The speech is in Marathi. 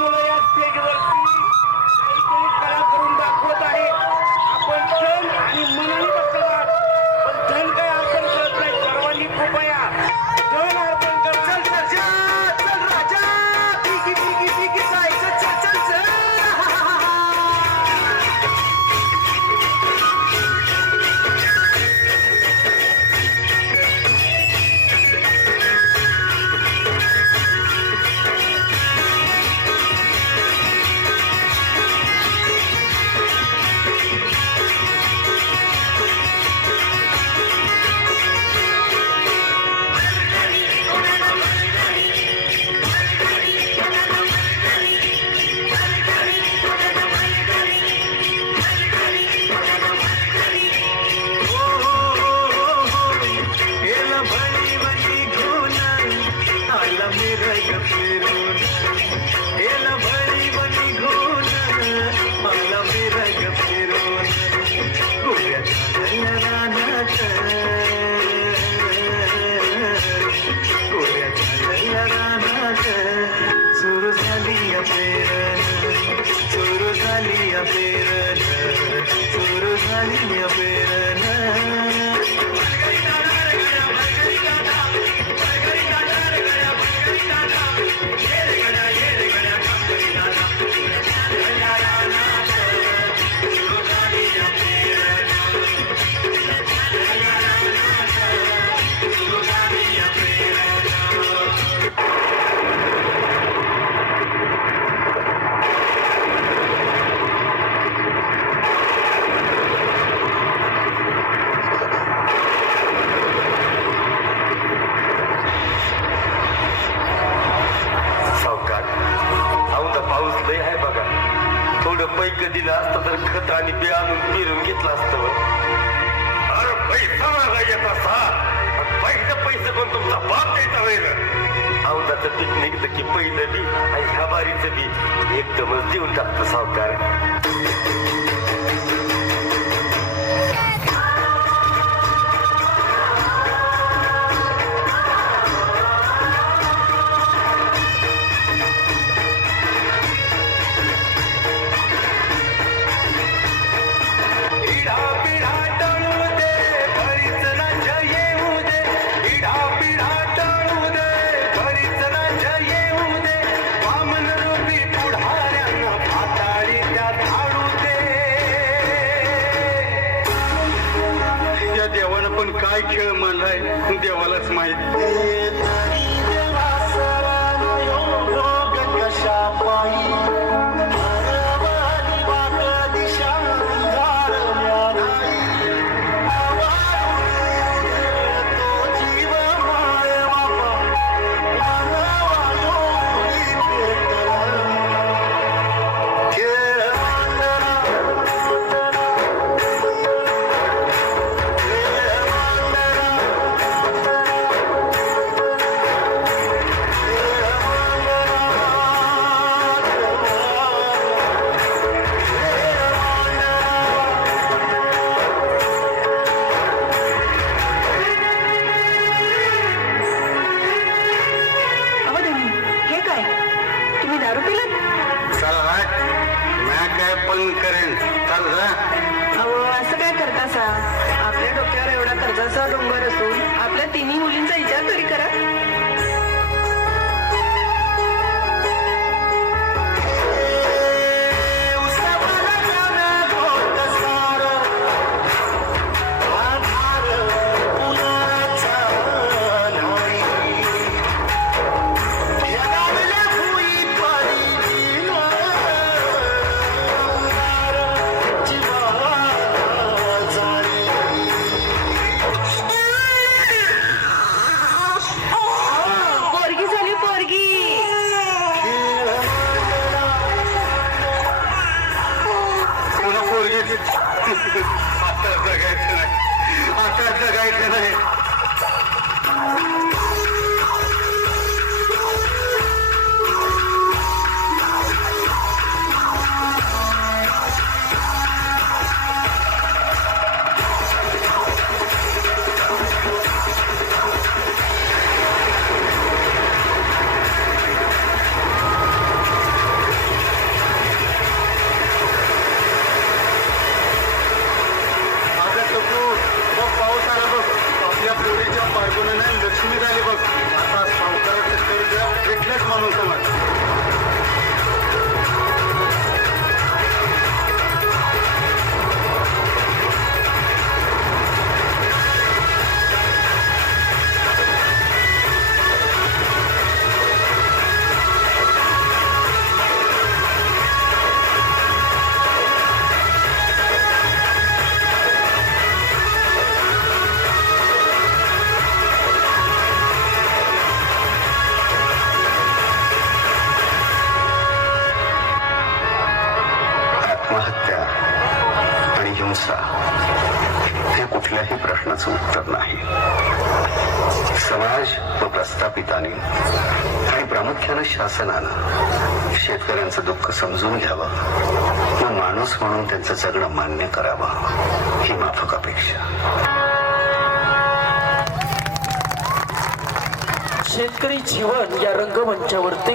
मुलं या स्टेजवरती काहीतरी कला करून दाखवत आहे. आपण क्षण आणि मनाने बसलो आहात. पण धन काय अर्पण करत नाही. सर्वांनी कृपया धन अर्पण करा. चल सर्जा, चल राजा, बिगी बिगी बिगी जायचं, चल चल चल. सुरू झाली अपेरण, सुरू झाली अपेरण, सुरू झाली अपेरण. पैक दिलं असतं तर खत आणि बी आणून पेरून घेतलं असतं. अरे पैसा मागा येत असा पैसे पण तुमचा बाप द्यायचा वेळ. औंदाचं पीक निघतं की पहिलं बी आणि ह्या बारीचं बी एकदमच देऊन टाकतं सावकार. देवानं पण काय खेळ मानलाय देवालाच माहित. आपल्या डोक्यावर एवढा कर्जाचा डोंगर असून आपल्या तिन्ही मुलींचा विचार तरी करा. Oh! आत्महत्या आणि हिंसा हे कुठल्याही प्रश्नाचं उत्तर नाही. समाज व प्रस्थापितांनी आणि प्रामुख्यानं शासनानं शेतकऱ्यांचं दुःख समजून घ्यावं व माणूस म्हणून त्यांचं जगणं मान्य करावं ही माफक अपेक्षा. शेतकरी जीवन या रंगमंचावरती